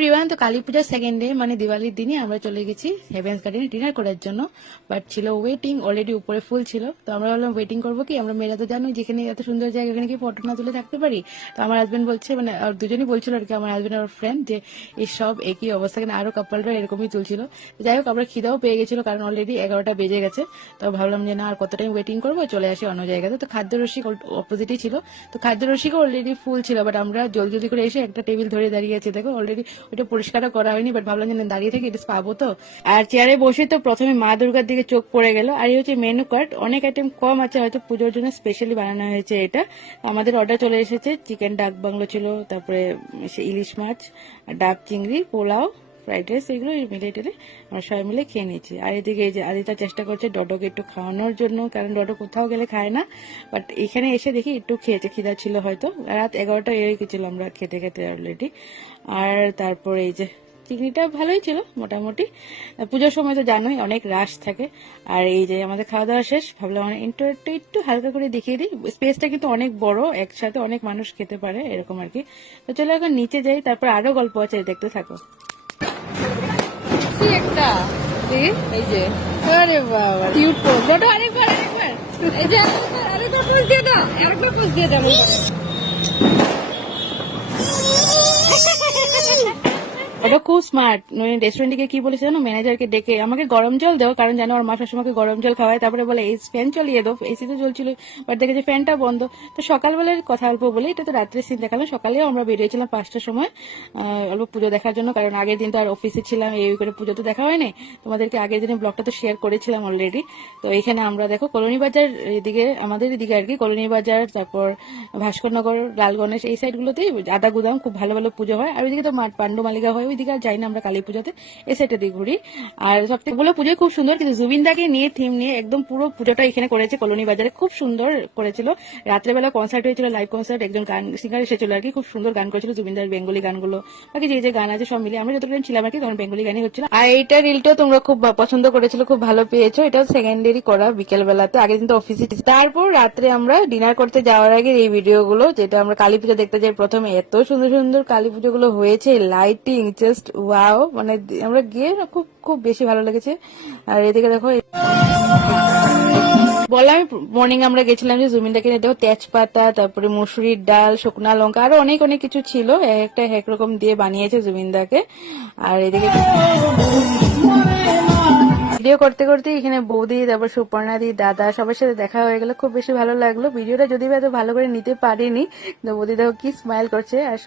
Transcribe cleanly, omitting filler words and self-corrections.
Everyone, তো কালী পূজার second day মানে দিওয়ালির দিনই আমরা চলে গেছি হেভেন্স গার্ডেনে ডিনার করার জন্য। বাট ছিল ওয়েটিং, অলরেডি উপরে ফুল ছিল। তো আমরা ভাবলাম ওয়েটিং করবো কি, আমরা মেয়েরা তো জানো যেখানে এত সুন্দর জায়গা এখানে কি ফটো না তুলে থাকতে পারি। তো আমার হাজবেন্ড বলছে, মানে আর দুজনই বলছিল আর কি, আমার হাজবেন্ড আর ফ্রেন্ড, যে এই সব একই অবস্থা, কেন আরো কাপলরা এরকমই তুলছিল। যাই হোক, আমরা খিদাও পেয়ে গেছিল কারণ অলরেডি 11টা বেজে গেছে। তো ভাবলাম যে না আর কত টাইম ওয়েটিং করবো, চলে আসি অন্য জায়গাতে। তো খাদ্য রসিক অপোজিটই ছিল, তো খাদ্য রসিকও অলরেডি ফুল ছিল। বাট আমরা জলদি জলদি করে এসে একটা টেবিল ধরে দাঁড়িয়ে আছি, দেখো অলরেডি ওইটা পরিষ্কারও করা হয়নি। বাট ভাবলাম যে দাঁড়িয়ে থেকে এটা পাবো তো। আর চেয়ারে বসে তো প্রথমে মা দুর্গার দিকে চোখ পড়ে গেল। আর এই হচ্ছে মেনু কার্ড, অনেক আইটেম কম আছে, হয়তো পুজোর জন্য স্পেশালি বানানো হয়েছে এটা। আমাদের অর্ডার চলে এসেছে, চিকেন ডাক বাংলো ছিল, তারপরে ইলিশ মাছ, ডাব চিংড়ি, পোলাও, ফ্রাইড রাইস, এগুলো মিলে টেলে আমরা সবাই মিলে খেয়ে নিয়েছি। আর এদিকে এই যে আদিতা চেষ্টা করছে ডডোকে একটু খাওয়ানোর জন্য, কারণ ডডো কোথাও গেলে খায় না। বাট এখানে এসে দেখি একটু খেয়েছে, খিদা ছিল হয়তো। রাত 11টা হয়ে গেছিল আমরা খেতে খেতে অলরেডি। আর তারপরে এই যে চিংড়িটা ভালোই ছিল মোটামুটি। পুজোর সময় তো জানোই অনেক রাশ থাকে। আর এই যে আমাদের খাওয়া দাওয়া শেষ, ভাবলাম আমার ইন্টারটা একটু হালকা করে দেখিয়ে দিই। স্পেসটা কিন্তু অনেক বড়, একসাথে অনেক মানুষ খেতে পারে এরকম আর কি। তো চলো এখন নিচে যাই, তারপর আরো গল্প আছে, দেখতে থাকো। একটা এই যে, আরে বাবা কিউট পোজ, আরেকবার আরেকবার, এই যে আরেকবার পোজ দিয়ে দাও, আরেকবার পোজ দিয়ে দাও। ওটা খুব স্মার্ট। রেস্টুরেন্টে গিয়ে কি বলেছে জানো, ম্যানেজারকে ডেকে আমাকে গরম জল দাও, কারণ জানো আমার মা সবসময় গরম জল খাওয়ায়। তারপরে বলে এই ফ্যান চলিয়ে দাও, এসি তো চলছিল, বাট দেখেছে ফ্যানটা বন্ধ। তো সকালবেলার কথা অল্প বলে, এটা তো রাত্রে সিন দেখালাম। সকালেও আমরা বেরিয়েছিলাম 5টার সময় অল্প পুজো দেখার জন্য, কারণ আগের দিন তো আর অফিসে ছিলাম, এই করে পুজো তো দেখা হয়নি। তোমাদেরকে আগের দিনে ব্লগটা তো শেয়ার করেছিলাম অলরেডি। তো এখানে আমরা দেখো কলোনি বাজার এদিকে, আমাদের এদিকে আর কি, কলোনি বাজার, তারপর ভাস্করনগর, লাল গণেশ, এই সাইডগুলোতেই আদা গুদাম খুব ভালো ভালো পুজো হয়। আর ওইদিকে তো পাণ্ডু মালিকা হয়, ওইদিকে আর যাই না আমরা কালী পুজোতে, এই সাইডে দিয়ে ঘুরি। আর সবথেকে বলে পুজো খুব সুন্দর, কিন্তু জুবিনদাকে নিয়ে থিম নিয়ে একদম পুরো পুজোটা এখানে করেছে কলোনি বাজারে, খুব সুন্দর করেছিল। রাত্রেবেলা কনসার্ট হয়েছিল, লাইভ কনসার্ট, একজন গান সিঙ্গার এসেছিল আর কি, খুব সুন্দর গান করেছিল জুবিনদার বেঙ্গলি গানগুলো, বাকি যে যে গান আছে সব মিলে আমরা যতক্ষণ ছিলাম আর কি, তখন বেঙ্গলি গানই হচ্ছিল। আর এইটা রিলটাও তোমরা খুব পছন্দ করেছিল, খুব ভালো পেয়েছো। এটাও সেকেন্ডারি করা বিকেল বেলাতে, আগের দিন তো অফিসে। তারপর রাত্রে আমরা ডিনার করতে যাওয়ার আগে এই ভিডিওগুলো, যেটা আমরা কালী পুজো দেখতে যাই প্রথমে, এত সুন্দর সুন্দর কালী পুজো গুলো হয়েছে, লাইটিং জাস্ট ওয়াও, মানে আমরা গিয়ে খুব খুব বেশি ভালো লেগেছে। আর এদিকে দেখো, বললাম মর্নিং আমরা গেছিলাম যে জুমিনদাকে দেখো তেজপাতা, তারপরে মুসুরির ডাল, শুকনা লঙ্কা, আরো অনেক অনেক কিছু ছিল, একটা একরকম দিয়ে বানিয়েছে জুমিনদাকে। আর এদিকে ভিডিও করতে করতে এখানে বৌদি, তারপর সুপর্ণাদি, দাদা, সবার সাথে দেখা হয়ে গেল, খুব বেশি ভালো লাগলো। ভিডিওটা যদি এত ভালো করে নিতে পারিনি, কিন্তু বৌদি দেখো কি স্মাইল করছে। আর